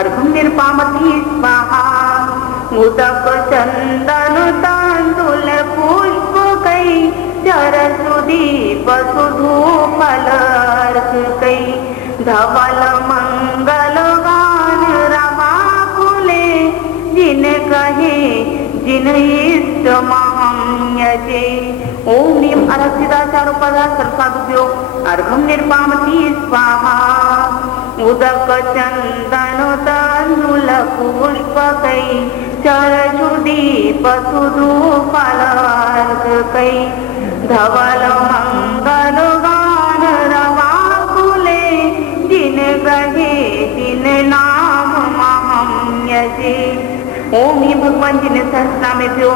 अर्घ्यं निर्पामती स्वाहा उदक चंदन तांदूल पुष्प कै चरसुदीप सुधूफल अर्घ कै धवल मंगल गान रमा फुले जिन कहे जिन इष्ट महं यजे। ओम नीम अरक्षिताचारोपदा सर्वसाधुभ्यो अर्घ्यं निर्पामती स्वाहा उदक चंदन तांदूल पुष्प कै चरसुदीप सुधूफल अर्घ कै धवल मंगल गान रमा फुले जिन कहे जिन नाम महं यजे। ओम ही भगवान जिन सहस्रनामेभ्यो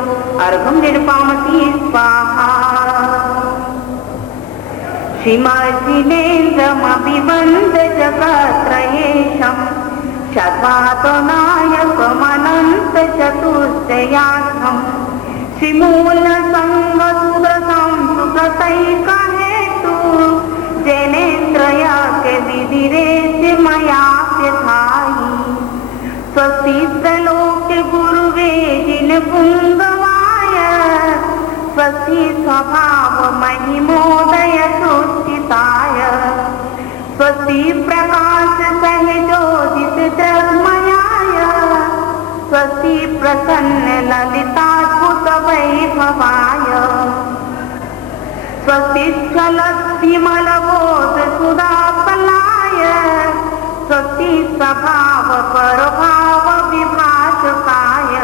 अर्घ्यं निर्पामती स्वाहा श्रीमज्जिनेन्द्रमभिवन्द जगत्त्रयेशं शतवातनायकमनन्त चतुष्टयार्थं श्रीमूलसङ्गसुदसं सुकृतैकहेतु जैनेन्द्रयाज्ञ विधिरेत्य मयाप्यथायि स्वस्ति त्रैलोक्य गुरुवे जिन पुंगवाय स्वस्ति स्वभाव महिमोदय सुचिताय स्वस्ति प्रकाश सहजोदित जगमयाय स्वस्ति प्रसन्न ललिताद्भुत वैभवाय स्वस्ति विमलबोध सुधाफलाय स्वस्ति स्वभाव परभाव विभाषकाय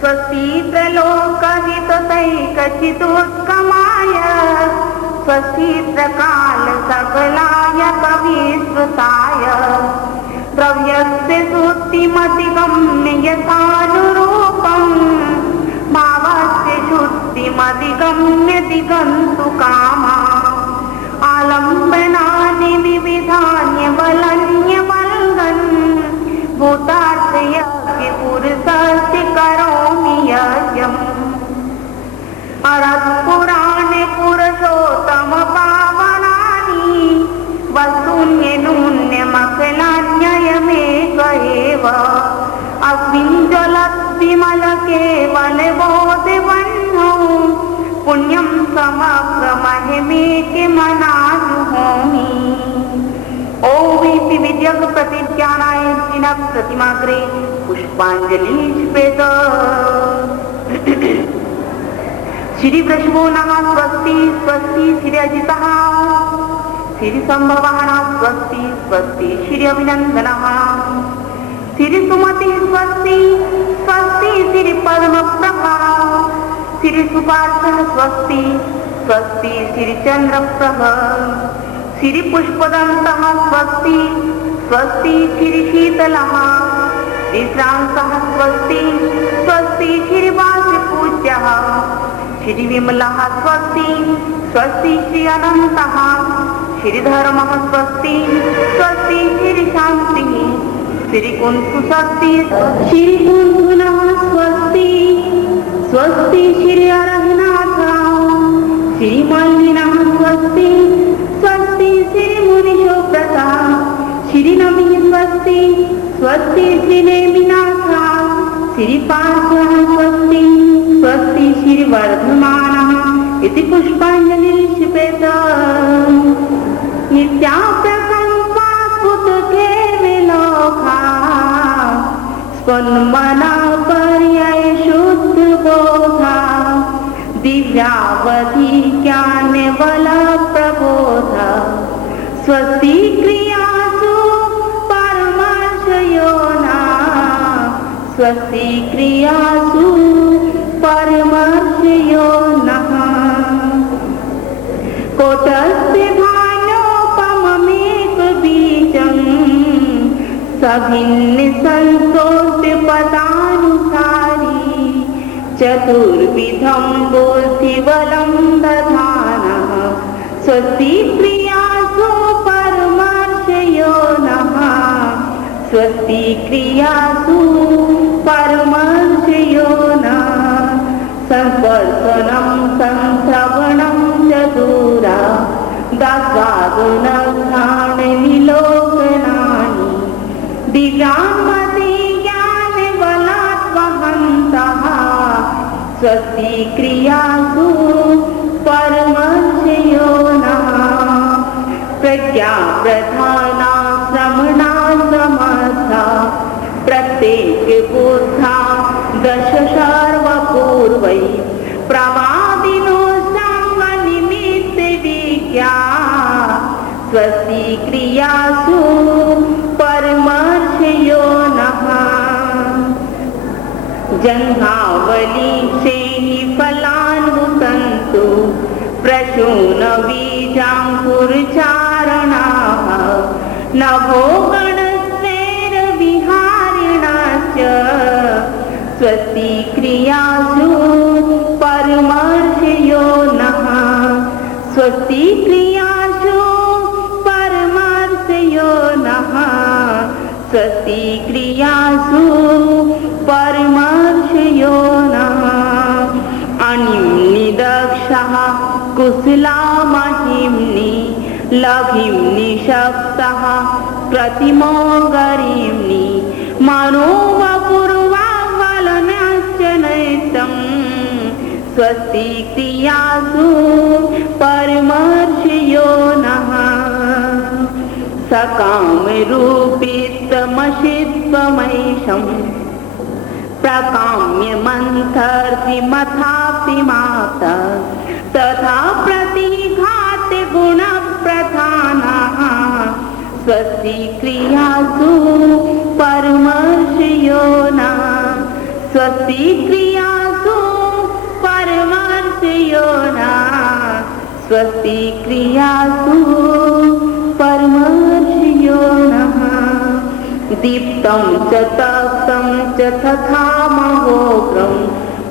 स्वस्ति त्रैलोकहितैकचिदुत्तमाय स्वस्ति प्रकाल सकलाय कविश्रुताय द्रव्यस्य शुद्धिमधिगम्य यथानुरूपं भावस्य शुद्धिमधिगम्य दिगन्तुकामा आलम्बनानि विविधान्यवलन्यवल्गन् भूतार्थयज्ञपुरुषस्य करोमि यज्ञम् अरत्पुराणे पुरुषोत्तम पावनानि वस्तून्यनून्यमखिलान्ययमेक एव अस्मिन् जलद्विमलकेवलबोधवह्नौ पुण्यं समग्रमहिमेकमनाजुहोमि। ओम इति विद्यक प्रतिज्ञानाय जिन प्रतिमाग्रे पुष्पाञ्जलिष्पेत। श्री वृषभो नः स्वस्ति स्वस्ति श्री अजितः श्री संभवः स्वस्ति स्वस्ति श्री अभिनन्दनः श्री सुमतिः स्वस्ति स्वस्ति श्री पद्मप्रभा श्री सुपार्शः स्वस्ति स्वस्ति श्री चन्द्रप्रभ श्री पुष्पदन्तः स्वस्ति स्वस्ति श्री शीतलः श्री श्रान्तः स्वस्ति स्वस्ति श्री वासपूज्यः श्री विमलः स्वस्ति स्वस्ति श्री अनन्तः श्री धर्मः स्वस्ति स्वस्ति श्री शान्तिः श्री कुन्तु स्वस्ति श्री कुन्तुनः स्वस्ति स्वस्ति श्री अरहनाथः श्री मल्लिनः स्वस्ति स्वस्ति श्री मुनिशोभ्रतः श्री नमिः स्वस्ति स्वस्ति श्री नेमिनाथः श्री पार्श्वः स्वस्ति स्वस्ति श्री वर्धमानः इति पुष्पाञ्जलिर्क्षिपेत। नित्याप्रसङ्गात्पुतके विलोका स्पन्मना पर्याय शुद्धबोधा दिव्यावधि ज्ञानबला प्रबोधा स्वस्ति क्रियासु परमर्शयोना स्वस्ति क्रियासु परमर्शयोनः कोटस्य भानोपममेकबीजं सभिन्न संस्तोत्र पदानुसारी चतुर्विधं बुद्धिबलं दधानः स्वस्ति क्रियासु परमर्शयोनः स्वस्ति क्रियासु परमर्शयोनः संस्पर्शनं संश्रवणं चतुरा दास्वादनघ्राणविलोकनानि बीजान्मति ज्ञानबलात्महन्तः स्वस्ति क्रियासु परमर्षयो नः प्रज्ञा प्रधाना श्रमणा समर्था प्रत्येक बुद्धा दश सर्वपूर्वै प्रवादिनो संगनिमित्त विज्ञा स्वस्ति क्रियासु परमर्षयो नः जन्मावली से ही फलान्वुसन्तु प्रसून बीजाङ्कुरचारणाः नभो गणस्वैरविहारिणाश्च स्वस्ति क्रियासु परमर्षयो नः स्वस्ति क्रियासु परमर्षयो नः स्वस्ति क्रियासु परमर्षयो नः अनिम्नि दक्षः कुशला महिम्नि लघिम्नि शक्तः प्रतिमो गरिम्नि मनोवपूर्वावलनश्च नैतं स्वस्ति क्रियासु परमर्षयो नः सकामरूपितमशित्वमैषम् प्रकाम्य मन्थर्ति मथापि माता तथा प्रतिघात गुणप्रधानः स्वस्ति क्रियासु परमर्षयो नः स्वस्ति क्रियासु परमर्षयो नः स्वस्ति क्रियासु परमर्षयो नः दीप्तं च तप्तं च तथा महोग्रं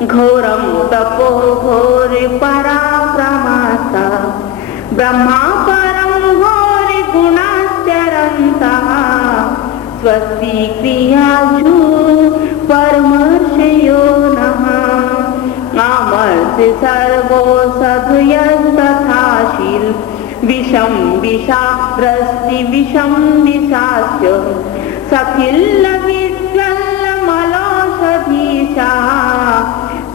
घोरं तपो घोरे पराक्रमाता ब्रह्मा परं घोरे गुणाश्चरन्तः स्वस्ति क्रियासु परमर्षयो नः आमर्त्य सर्वो सधुयस्तथाशील विषं विषाग्रस्ति विषं विषाश्च सखिल्ल विज्वल्लमलौषधीशा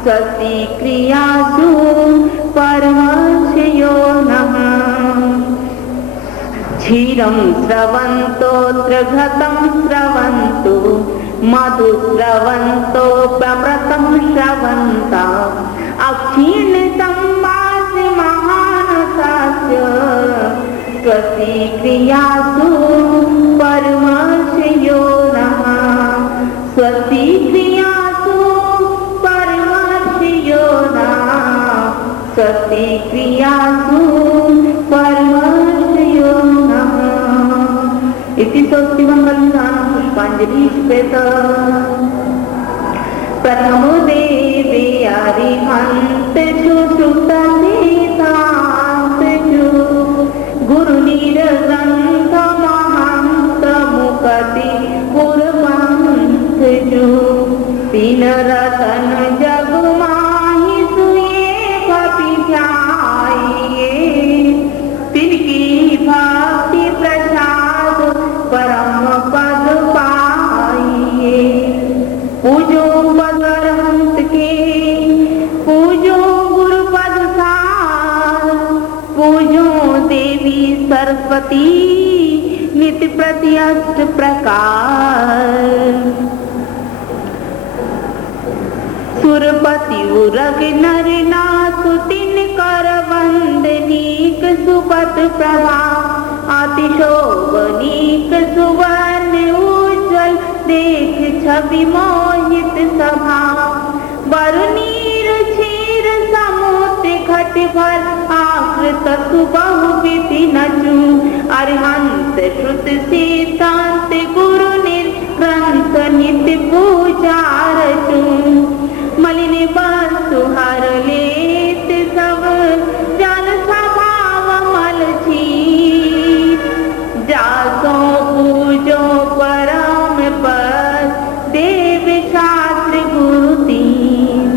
स्वस्ति क्रियासु परमर्षयो नः क्षीरं स्रवन्तोऽत्र घृतं स्रवन्तु मधु स्रवन्तोऽप्यमृतं श्रवन्ता अक्षीणितं वासि महानसास्य स्वस्ति क्रियासु परमर्षयो नः स्वस्ति क्रियासु परमर्षयो नः स्वस्ति क्रियासु परमर्षयो नः इति स्वस्तिमङ्गलविधानं पुष्पाञ्जलि स्मृत प्रथमो देवे अरिहन्त सुश्रुतसेतान्तजु गुरुनिरग्रन्थमहन्तमुखति पुरमन्तजु तीनरतन जगमाहि सुये कपि ध्याये तिनकी भक्ति प्रसाद परम पद पाइए पूजो भगवंत के पूजो गुरुपद सार पूजो देवी सरस्वती नित्य प्रति अष्ट प्रकार सुरपति उरग नर नाथ तिन कर वंदनीक सुपत प्रभा अतिशोभनीक सुवर्ण उज्जवल देख छवि मोहित सभा वरुणीर क्षीर समुद्र घट भर आकृत सुबहु विधि नचू अरिहंत श्रुत सिद्धांत गुरु निर्ग्रंथ नित्य पूजा रचू मलिन वस्तु हर लेत सब जल स्वभाव मल छी जासो पूजो परम पद देव शास्त्र गुरु तीन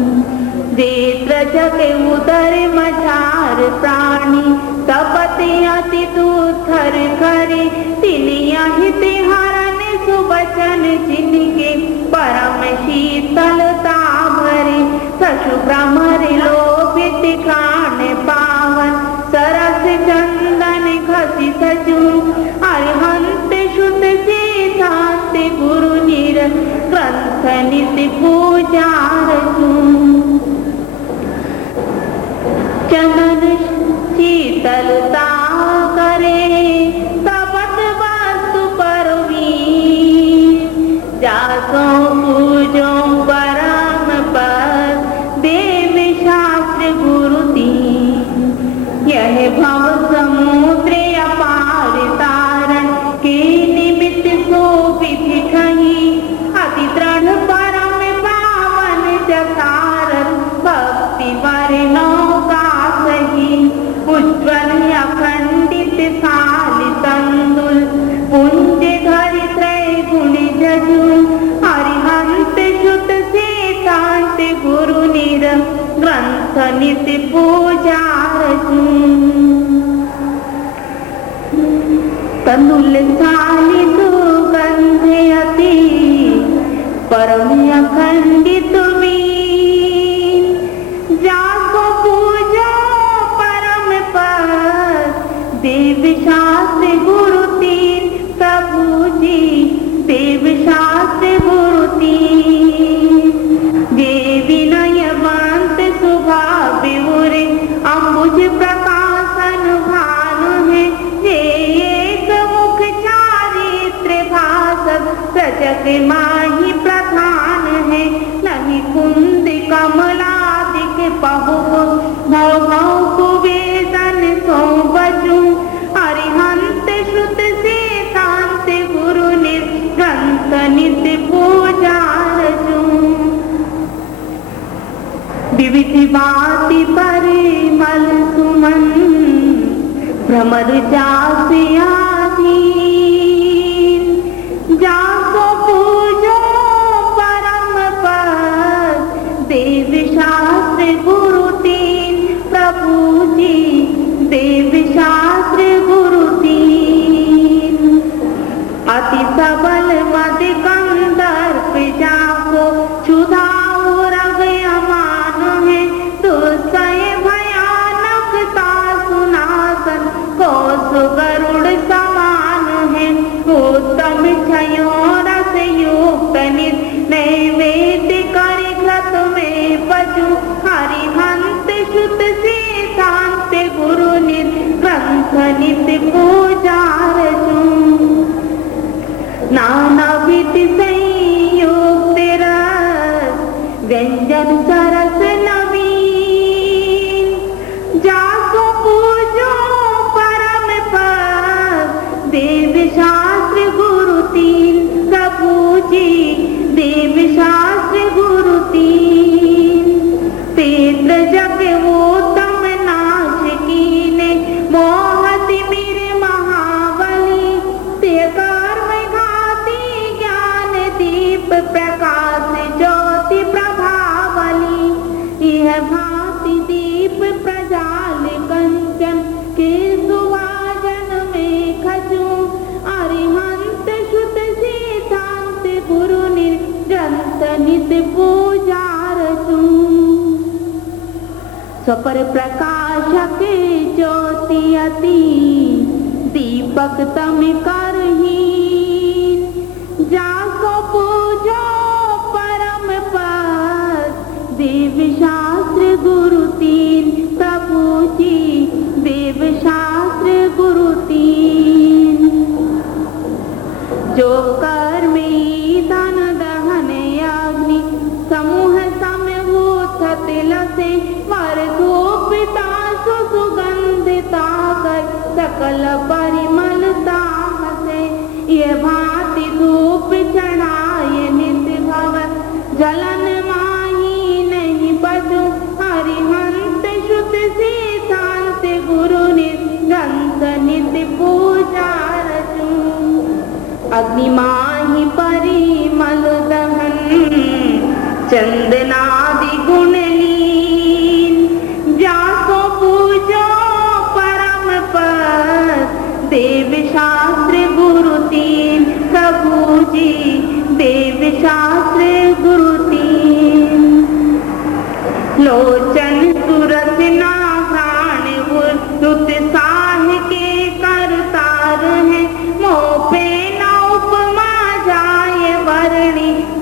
देत्र जग उदर मझार प्राणी तपते अति दूधर करे तिलिया हित हरण सुबच वचन जिनके परम शीतलता भरे, सशु भ्रमर लोभित खान पावन, सरस चंदन घसी सजू, अरिहंत शुद्ध सिद्धांत गुरु निर ग्रंथ नित पूजा रचू। चंदन शीतलता करे तपत वस्तु परवीन, जासो पूजो परम पद देव शास्त्र गुरु दीन। यह भव समुद्र अपार तारण के निमित्त शोभित कहीं, अति दृढ़ परम पावन जसारथ भक्ति वर्णों का सही। उज्ज्वल अखंडित साल तंदुल पुंज धरि त्रय गुण जजू, अरिहंत शुद्ध सिद्धांत गुरु निर ग्रंथ नित पूजा रचू। तंदुल साली सुगंध अति परम अखंडित वीन, जासो पूजो परम पद देव शास्त्र गुरु तीन। प्रभु जी देव शास्त्र गुरु तीन, जे विनयवंत स्वभाव विभुर अम्बुज प्रकाशन भानु है, जे एक मुख चारित्र भाषक प्रजग माही प्रधान है। नहीं कुंद कमलादिक बहु भव कुवेदन सो बजू, अरिहंत शुद्ध सिद्धांत गुरु निर ग्रंथ नित पूजा रचू। विविध भांति परिमल सुमन भ्रमर जास आधीन, जासो पूजो परम पद देव शास्त्र गुरु तीन। प्रभु जी देव शास्त्र गुरु तीन, अति सबल मद कंदर्प जाको क्षुधा रग अमान है। दुस्सह भयानकता सुनासन कोस गरुड़ समान है। उत्तम क्षयो रस युक्त नित नैवेद्य कर घृत में पचू, हरिहंत शुद्ध सिद्धांत गुरु निर ग्रंथ नित पूजा रचू। नानाविध संयुक्त रस व्यंजन सरस नवीन, जासो पूजो परम पद देव शास्त्र गुरु तीन। प्रभु जी देव शास्त्र गुरु तीन, तेत्र जग उत्तम नाश कीने, मोहति मीर महाबली। ते कर्म घाती ज्ञान दीप प्रकाश ज्योति प्रभावली। यह भांति दीप प्रजाल कंचन के सुभाजन में खचू, अरिहंत शुद्ध सिद्धांत गुरु निर ग्रंथ नित पूजा रचू। स्वपर प्रकाशक ज्योति अति दीपक तम करहीन, जासो पूजो परम पद देव शास्त्र गुरु तीन। प्रभु जी देव शास्त्र गुरु तीन, जो कर्म ईंधन दहन अग्नि समूह समूह तिलसे, वर धूपिता सुगंधिता कर सकल परिमलता से। ये भांति धूप चढ़ाए नित भव जलन माही नहीं बचू, हरिहंत शुद्ध सिद्धांत गुरु निर ग्रंथ नित पूजा रचू। अग्नि माही परिमल दहन चंदनादि गुण लीन, जासो पूजो परम पद देव शास्त्र गुरु तीन। प्रभु जी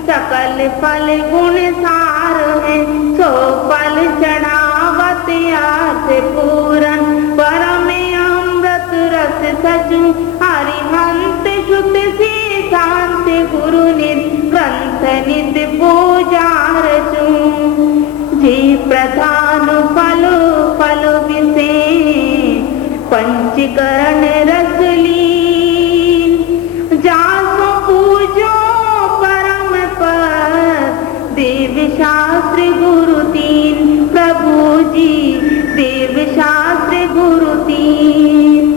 सकल फल गुण सार है, सो फल चढ़ावत आस पूरन, परम अमृत रस सचु, हरिहंत शुद्ध से शांत, गुरु निज ग्रंथ निज पूजा रचू, जे प्रधान फलो फल विषे, पंचकरण रस लीन, जासो पूजो परम पद, देव शास्त्र गुरु तीन, प्रभु जी देव शास्त्र गुरु तीन,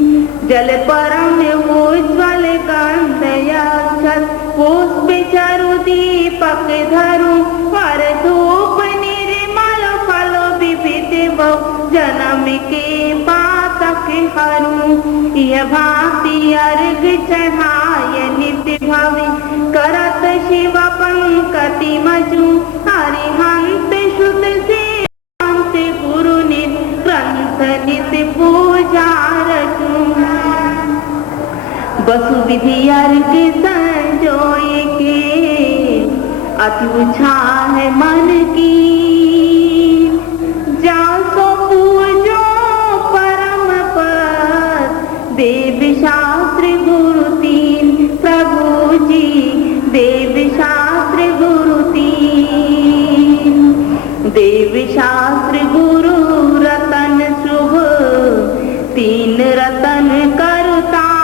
जल परम उज्ज्वल गंध अक्षत, पुष्प चरु दीपक धरु, पर धूप निर्मल फल विविध बहु, जन्म के पातक हरू, यह भांति अर्घ चढ़ाय नित्य भवि, करत शिव पंकति मजु, हरिहंत शुद्ध से शांत, गुरु निज ग्रंथ नित्य पूजा रचू, बसु विधि अर्घ संजोय के, अति उछा है मन की, जासो पूजो परम पद, देव शास्त्र गुरु तीन, प्रभु जी देव शास्त्र गुरु तीन, देव शास्त्र गुरु रतन शुभ, तीन रतन करतार,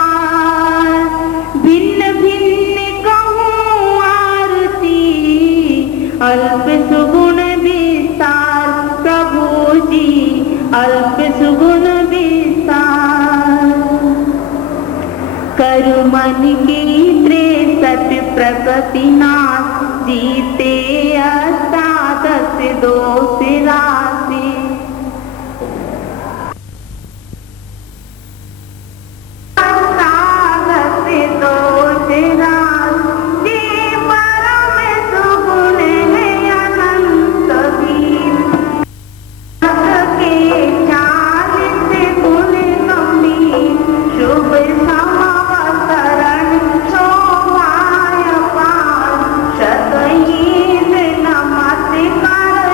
भिन्न भिन्न कहूँ आरती, अल्प सुगुण विस्तार, प्रभु जी अल्प सुगुण विस्तार, करु मन की त्रेसठ प्रकृति नाश, जीते अष्टादश दोष राशि, शतहीन नमस्कार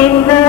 मेरा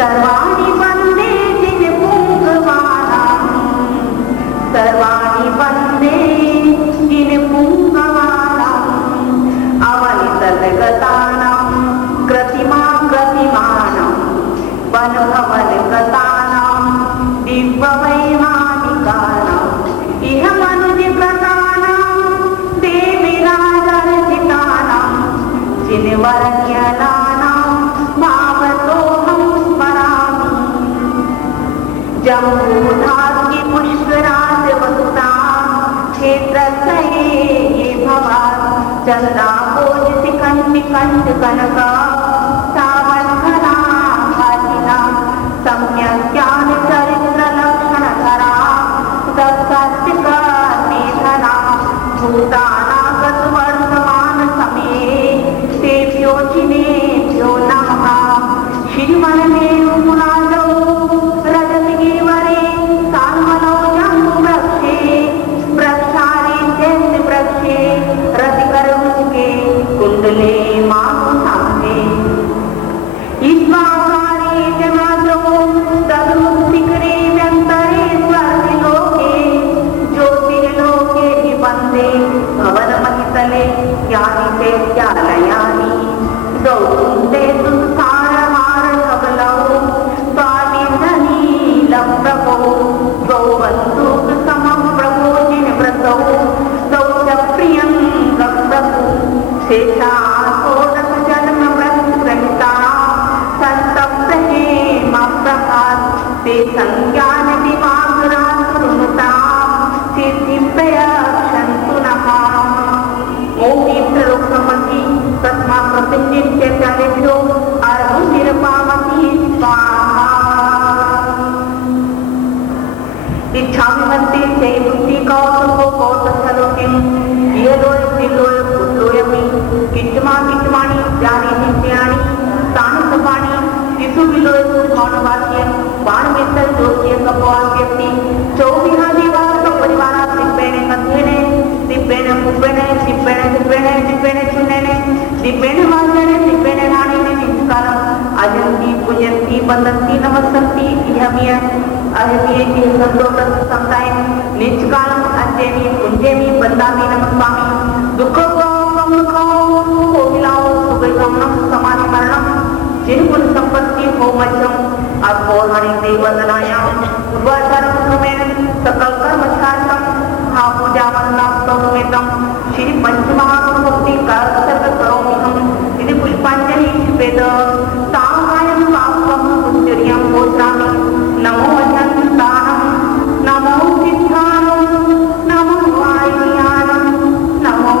सर्वाणि वन्दे जिनपुङ्गवानां सर्वाणि वन्दे जिनपुङ्गवानां अवनितर्गतानां कृतिमानं वनभवनगतानां दिव्यवैमानिकानाम् इह मनुजव्रतानां देवीराजर्जितानां जिनवरज्ञानानां भावतोऽहं स्मरामि जम्बूधार्य पुष्कराजवसुतां क्षेत्रत्रये ये भवान् चन्द्राम्बोजशिखण्डिकण्ठकनका सावधानां सम्यक् ज्ञानचरित्रलक्षणधरा सत्सत्यमेधना भूतानागतवर्तमानसमये तेभ्यो जिनेभ्यो नमः श्रीमन्मेरुमुनादौ रजतगिरिवरे सान्मनौ जम्बुवृक्षे वृक्षारे चैत्यवृक्षे रतिकरमुखे कुण्डले मातुसाङ्गे ईश्वाकारे जनादौ तदुशिखरे व्यन्तरे स्वर्गलोके ज्योतिर्लोके निबन्धे भवनमहितले यानि चैत्यालयानि गौकुण्डे तुषारहारधवलौ स्वामिनीलं प्रभो गौबन्धुकसमं प्रभो जिनव्रतौ गौचप्रियं गप्रभु शेषाकोदकजन्मव्रतग्रहिता सन्तप्रहेमप्रभात् ते संज्ञानदिवाकरात्रुनुता सिद्धिप्रयक्षन्तु नः मोहित्रलोकमति तस्मा प्रसन्नित्य चालेभ्यो अर्हुनिर्पामति स्वाहा इच्छामिमन्ते चै बुद्धि कौतुको कौतस्थलोकिं इहलोय त्रिलोय पुत्रोयमि किच्चमाणि ज्ञानी नित्यानि तानि सपानि शिशु विलोय मौनवाक्य बाणमित्र जोत्य कपवाक्यति चौविहादिवास परिवारा दिव्येन मध्येने दिव्येन कुब्बेन दिव्येन चुन्नेने दिव्येन मार्गेण दिव्येन राणेने निष्कालम् अजन्ति पूजन्ति वन्दन्ति नमस्सन्ति इहमिय अहमिये संतोषं समताय निष्कालम् अध्येमि पुञ्जेमि वन्दामि नमस्वामि दुःखोपमं कोकिलाओ सुगमनं समाधि मरणं जिनपुर संपत्ति हो मध्यम अपोहरि देवदनायां पूर्वाचारं क्रमेण सकल कर्मचारं हा पूजा वंदना स्तोत्रमेतं श्री पंचमहाभक्ति कारसर्ग करोम्यहं इति पुष्पाञ्जलि वेद साहायं पापं पुण्यं पोषामि नमो अजन्तानं नमो सिद्धानं नमो वायुयानं नमो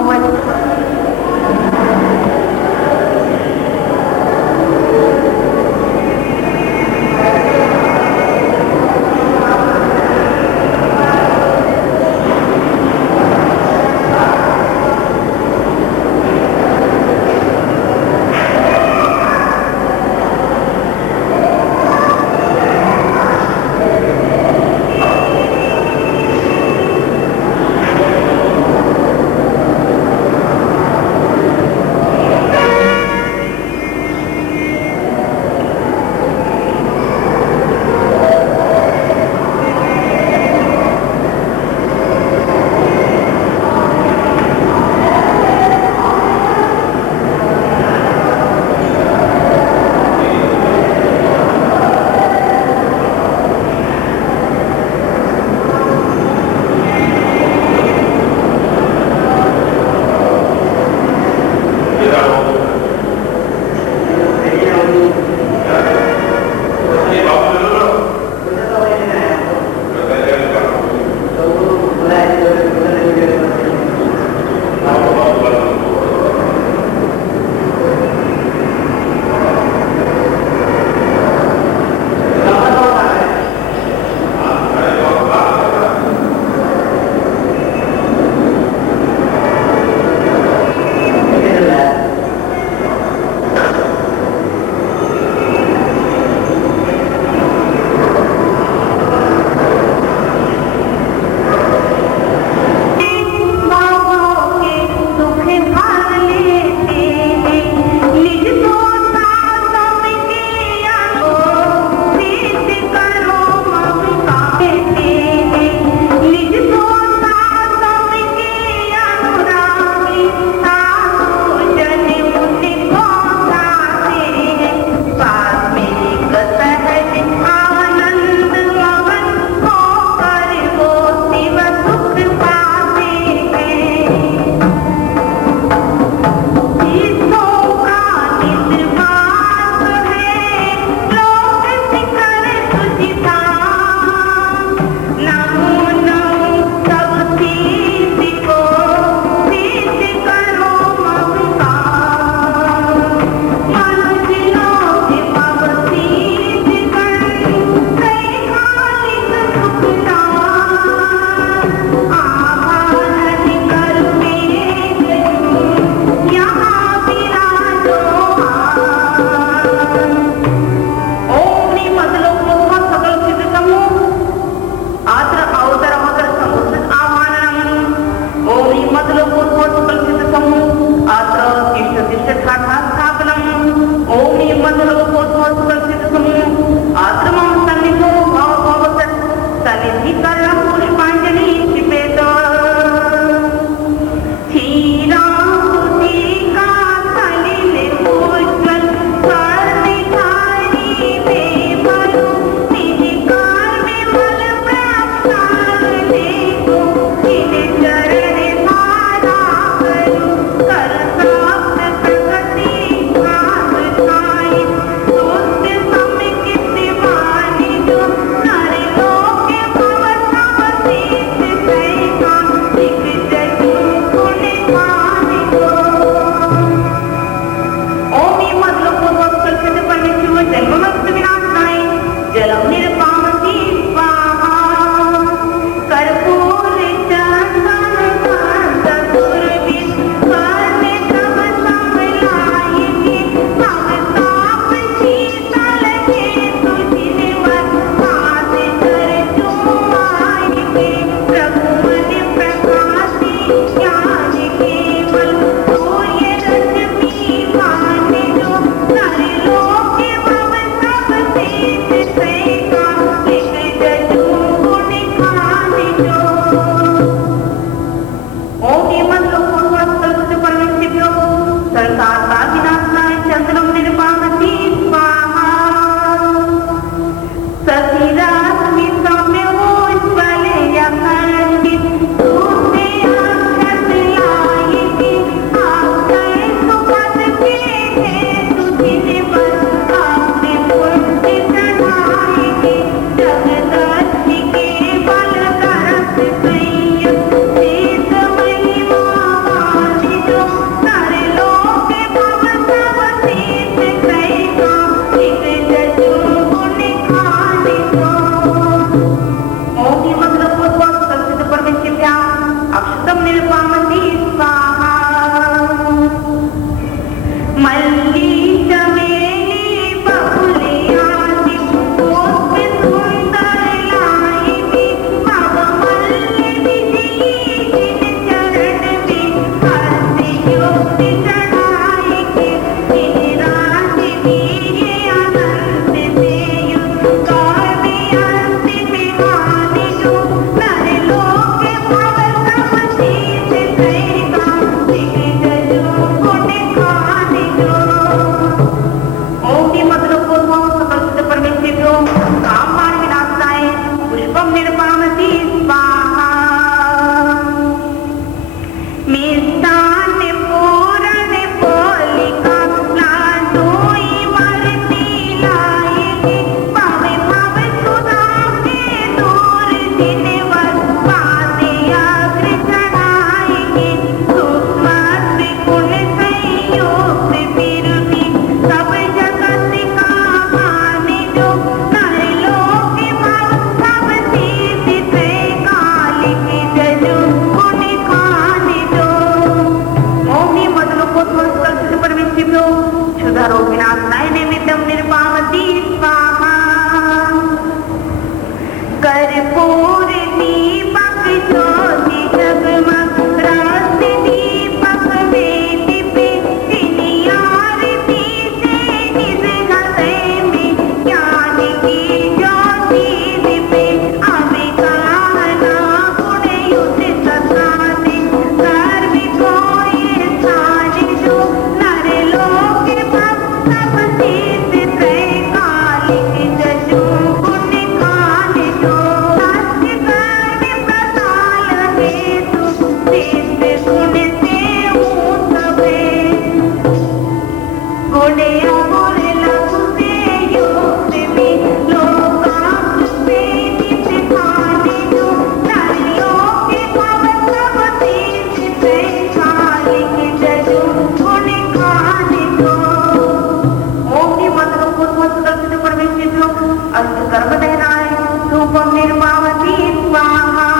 अष्टकर्मदहनाय धूपं निर्मावती स्वाहा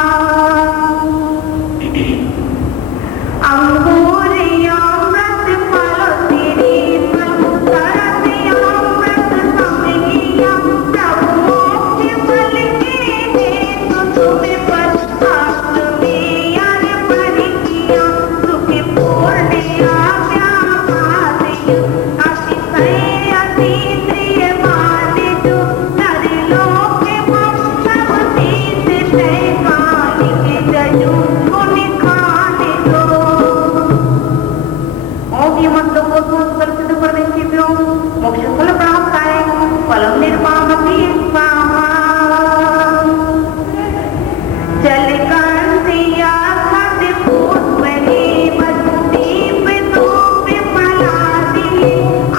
अंगूरयामृत फलसिरी सरसयामृत समयिया प्रभु मोक्ष फल के हेतु तुम्हें पश्चात में अर्पण किया सुखी पूर्णया व्यापादिया अतिशय अतिश्रिय बालिजो नरलोक मम तीर्थ त्रैकालिक जजु गुण खाने दो। ओम ये मंत्र को संस्कृत परमेश्वरो मोक्ष फल प्राप्त है फलम निर्मामति स्वाहा जल कांतिया खद पुष्प हेमत दीप धूप फलादि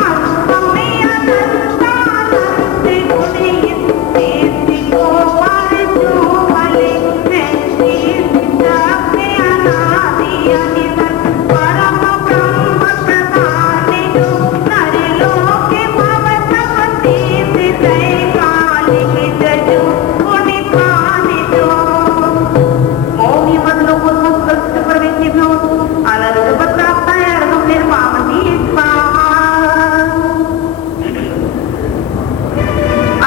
अष्टमे अनंतानंद गुणित तीर्थ को अर्जु फले तीर्थ जापे अनादि अनिधन परम ब्रह्म प्रदानितो नरलोक भव सब तीर्थ त्रैकालिक जजु गुण खानितो। ओम ये मंत्रों को संस्कृत परमेश्वरो अनंत पत्राप्ताय अर्घं निर्मामति स्वाहा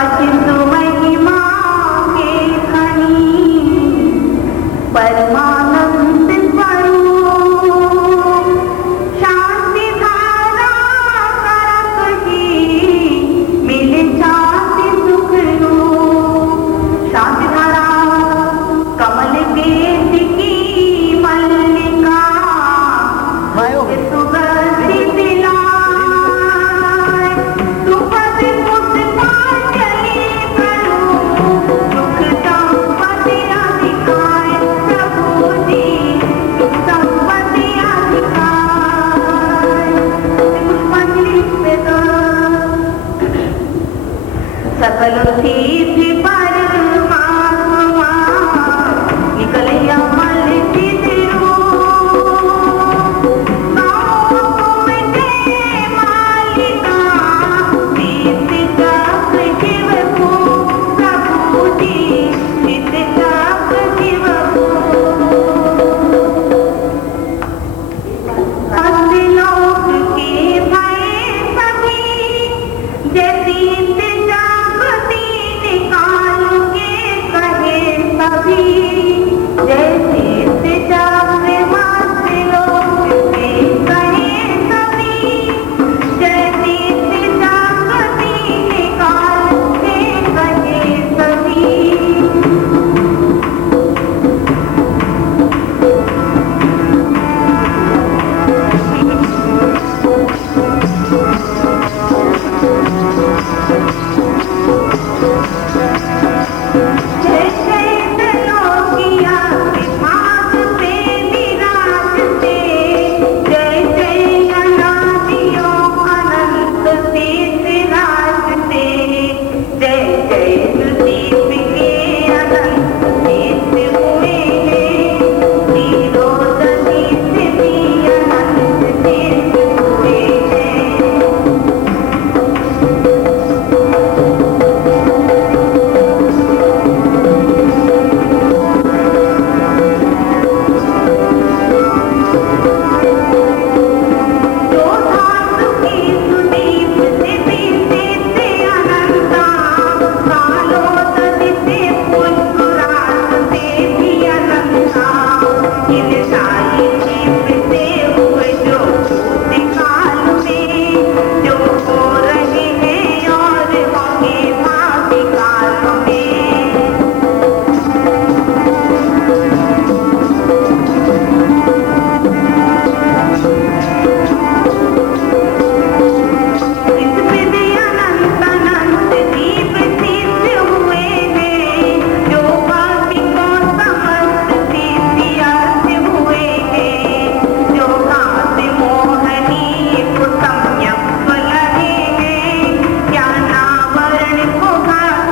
अचिंतु महिमा के खनी परमानंद स्वरूप शांति धारा करत ही मिले शांति सुख रूप शांति धारा कमल केश की मल्लिका सुगंधित लाय सुपथ पुष्पांजलि करूं सुख संपत्ति अधिकाय प्रभु जी सुख संपत्ति अधिकाय पुष्पांजलि पे दो सकल तीर्थ परमात्मा निकलया मल चितरू गाँव तुमके मालिका तीर्थ चक्र शिव को प्रभु जी तीर्थ चक्र शिव को अस्तिलोक के भय सभी जय तीर्थ जागृति निकाल के कहे सभी जय तीर्थ जागृति अस्तिलोक के कहे सभी जय तीर्थ जागृति निकाल के कहे सभी। जय चैतन्योगिया विभाग से विराजते जय जय अनादियो अनंत तीर्थ राजते जय जय दीप के अनंत तीर्थ हुए हैं तीरोदनी से भी अनंत तीर्थ हुए हैं। जो धातु की सुदीप से तीर्थ अनंता कालोदय से पुष्करात से भी अनंता इन सारी दीप से हुए जो भूत काल में जो हो रहे हैं और होंगे भावी काल में। इस विधि अनंत अनंत दीप तीर्थ हुए हैं जो भक्ति को समस्त तीर्थ अर्थ हुए हैं जो घास मोहनी कुसम्यक लगे हैं ज्ञानावरण को घास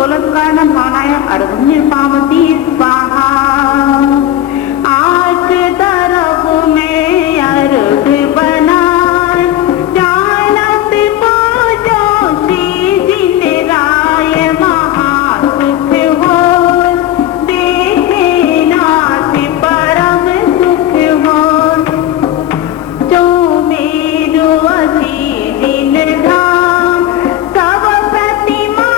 सोलत्कारणभावनाय अर्घं निर्पामति स्वाहा। आज तरफ में अर्घ बनाए जानत पूजो श्री जिन राय महासुख हो देखे नाथ परम सुख हो जो मेरो असी दिन धाम सब प्रतिमा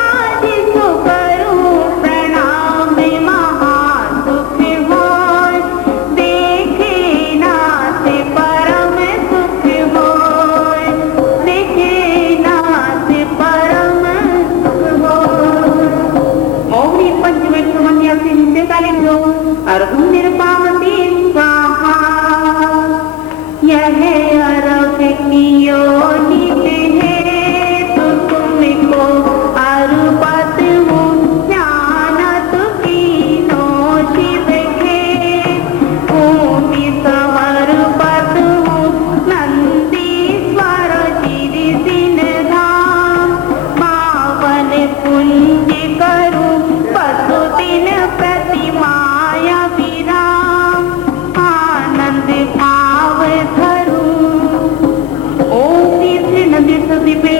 जिसु करूं प्रणाम महासुख हो देखे नाथ परम सुख हो देखे नाथ परम सुख हो। मौनी पंचमे सुमन्या सिंह कालिंगो अर्घं निर्पामति स्वाहा। यह अर्घ की योनित है तो तुमको अर्पत हूँ ज्ञानत कीनो शिव के भूमि समर्पत हूँ नंदीश्वर गिरि दिन धाम पावन पुण्य करूँ पशुदिन प्रतिमाया विराम आनंद भाव धरूं। ओम तीर्थ नदी सदीपे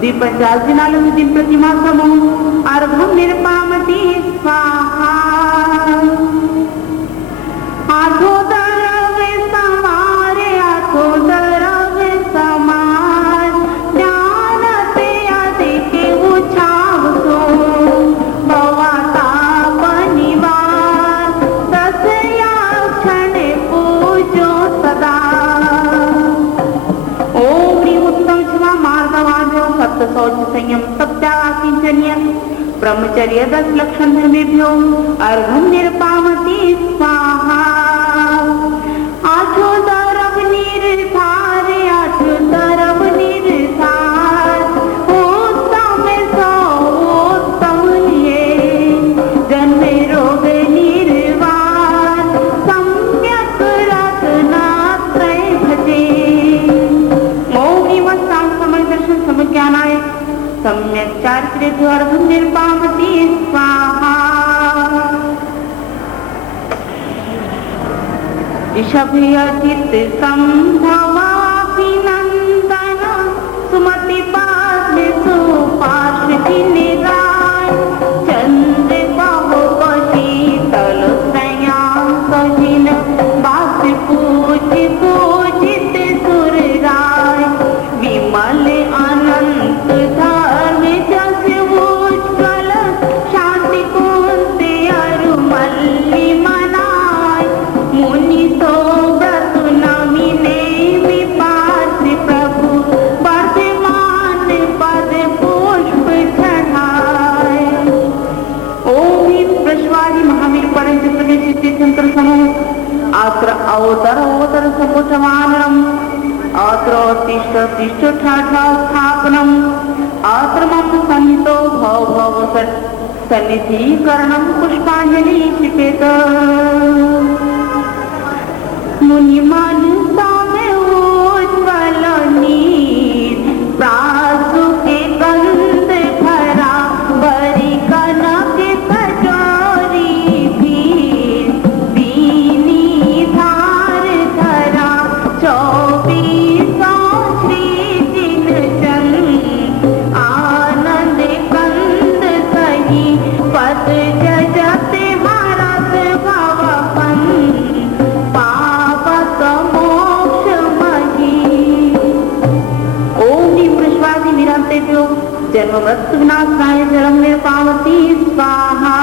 दीपचार्जनालं दिन प्रतिमा समूह अर्घं निर्पामति स्वाहा। आठो दरव समारे आठो दरव समार ज्ञानत अधिक उछावतो भवाता बनिवार दसया क्षण पूजो सदा। ओम ह्रीं उत्तम शिवा मार्गवाजो सप्त शौच संयम सप्ताकिंचन्य ब्रह्मचर्य 10 लक्षण धर्मेभ्यो अर्घं निर्पामति स्वाहा। आठो दरव निर्धार आठो दरव निर्धार उत्तम सो उत्तम ये जन्म रोग निर्वार सम्यक रत्नात्रय भजे। मौनी मस्तां समदर्शन समज्ञानाय सम्यक चारित्र्य अर्घं निर्पामति स्वाहा। ऋषभयचित संभवाभिनंदन सुमति पार्श्व सुपार्श्व निराय चंद्र बहु शीतल संयास जिन बास पूजित सुर राय विमल अनंत धर्म जस उज्ज्वल शांति कुंत अरुमल्लि मनाय मुनि तो व्रत नमिने विपास प्रभु वर्धमान पद पुष्प चढ़ाए। ओम प्रश्वादि महावीर परंज प्रदेश तीर्थंकर समूह आत्र अवतर समुचमानम आत्र तिष्ठ तिष्ठ ठाठा स्थापनम आत्र मम सन्नितो भव सन्निधिकरणं पुष्पांजलि शिपेत। मुनि मानसा में उज्ज्वल नीर प्रासु के गंध भरा बरी कनक कटोरी भीर दीनी धार धरा 24 श्री जिन चंद आनंद कंद सही पद जजते भारत भवपन पावक मोक्ष मही। ओम विश्वासी निरंतेभ्यो जन्म मृत्यु विनाशाय जलम निर्पामति स्वाहा।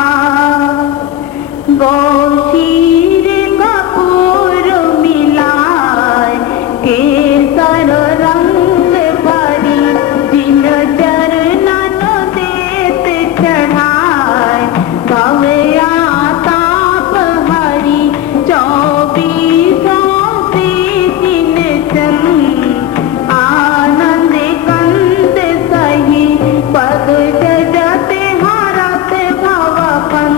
गौशीर कपूर मिलाय केसर रंग भरी जिन चरणन देत चढ़ाय भवया ताप हरि 24 जिन चंद आनंद कंद सही पद जजते हरत भवपन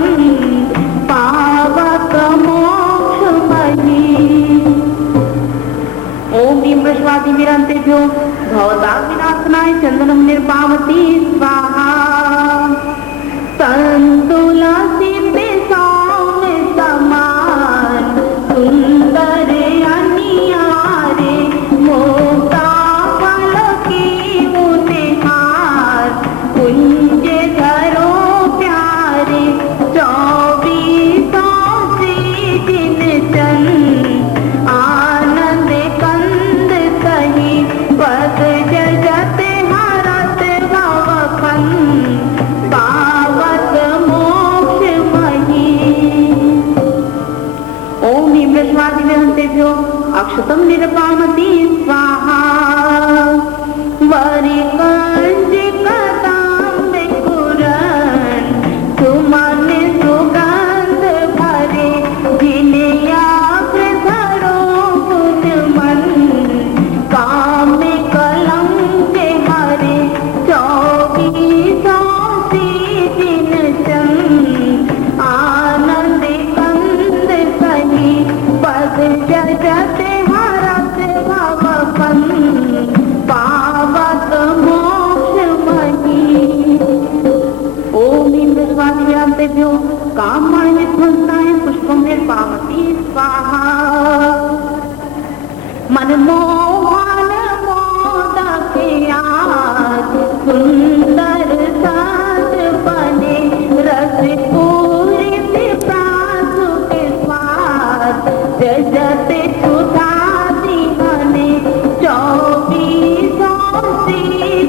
पावक मोक्ष मही। ओम विश्वादि विरंतेभ्यो भवता विनाशनाय चंदनम निर्पामति स्वाहा। अक्षतम निरपामति स्वाहा वरी कामाय विध्वंसाय पुष्पम निर्पामति स्वाहा मनमोहन मोदकया सुंदर साज बने रस पूरित प्रासुक स्वाद जजते सुधा दिहने 24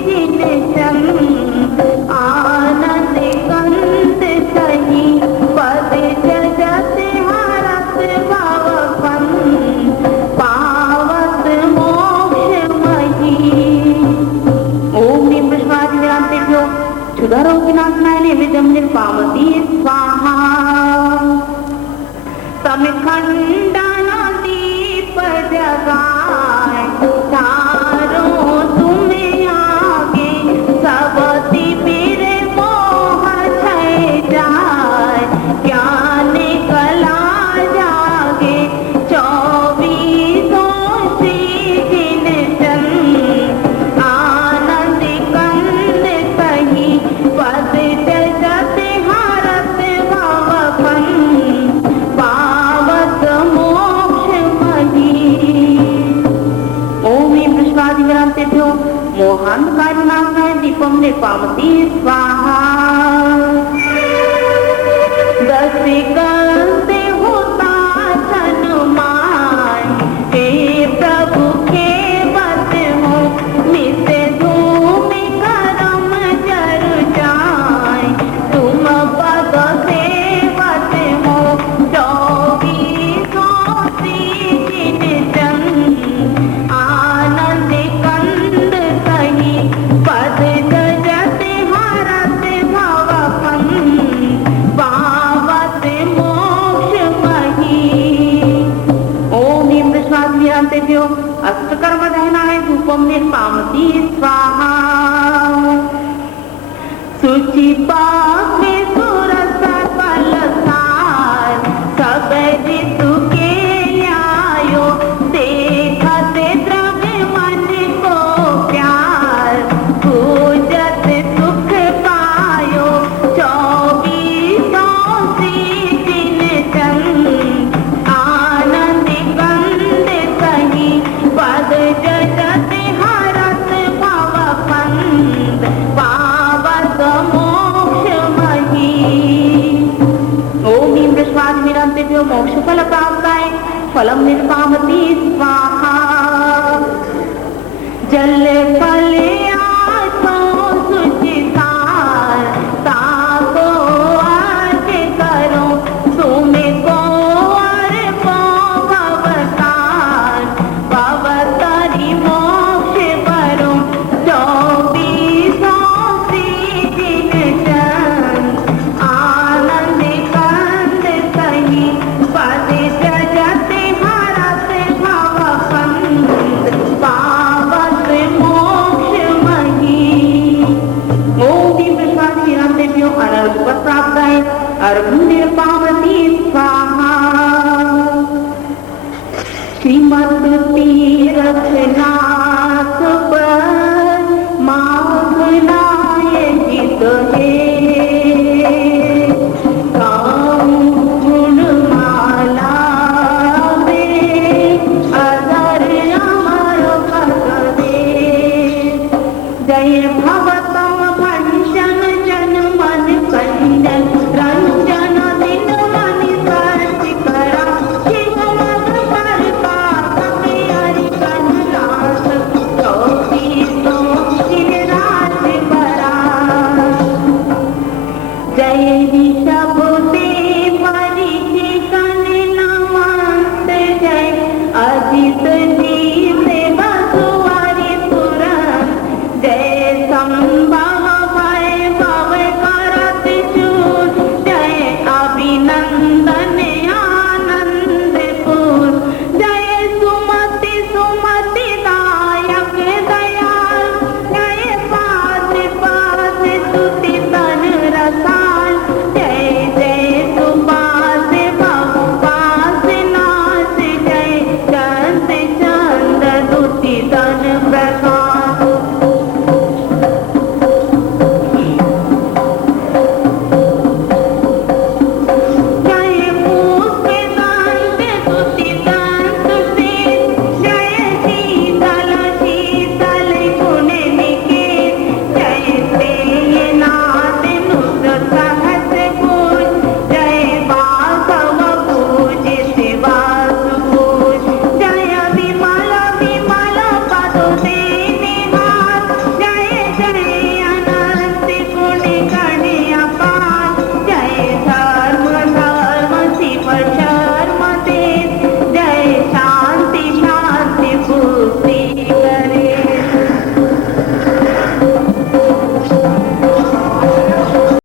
दिन चंद आनंद कंद सही पद जजते हरत भवपन पावत मोक्ष मही ओम नीम पुष्पादि विरांतेभ्यो क्षुधारोगिनाशनाय नैवेद्यं निर्पामति स्वाहा समिखंडन दीप जगाए तारो तुम्हें आगे सबती पीर मोह छय जाए ज्ञान कला जागे 24 दिन चंद आनंद कंद सही पद जजते हरत भवपन पावत मोक्ष मही ओम पुष्पादि विरांतेभ्यो मोहांधकारनाशाय दीपं निर्पामति स्वाहा दसिकंते होता हनुमान हे प्रभु के बस हो नित धूम करम जर जाए तुम पद सेवत हो 24 दिन चंद आनंद कंद सही पद जजते हरत भवपन पावत मोक्ष मही ओम नीम पुष्पादि विरांतेभ्यो अष्टकर्म दहनाय धूपं निर्पामति स्वाहा शुचि पाक में सुरस फलसार सब ऋतु के आयो देखत द्रव्य मन को प्यार पूजत सुख पायो 24 दिन चंद आनंद कंद सही पद जजते हरत भवपंद पावत मोक्ष मही ओम नीम पुष्पादि विरांतेभ्यो मोक्ष फल प्राप्ताय फलम निर्पामति स्वाहा जल फल आसो सुचितार ताको आज करो तुम को अर्पो भवतार भवतरि मोक्ष परो 24 दिन चंद आनंद कंद सही पद जजते हरत भवपंद पावत मोक्ष मही ओम नीम पुष्पादि विरांतेभ्यो अनर्घ प्राप्ताय अर्घ निर्पामति स्वाहा श्रीमद् तीर्थनाथ पर माघनाय जित हे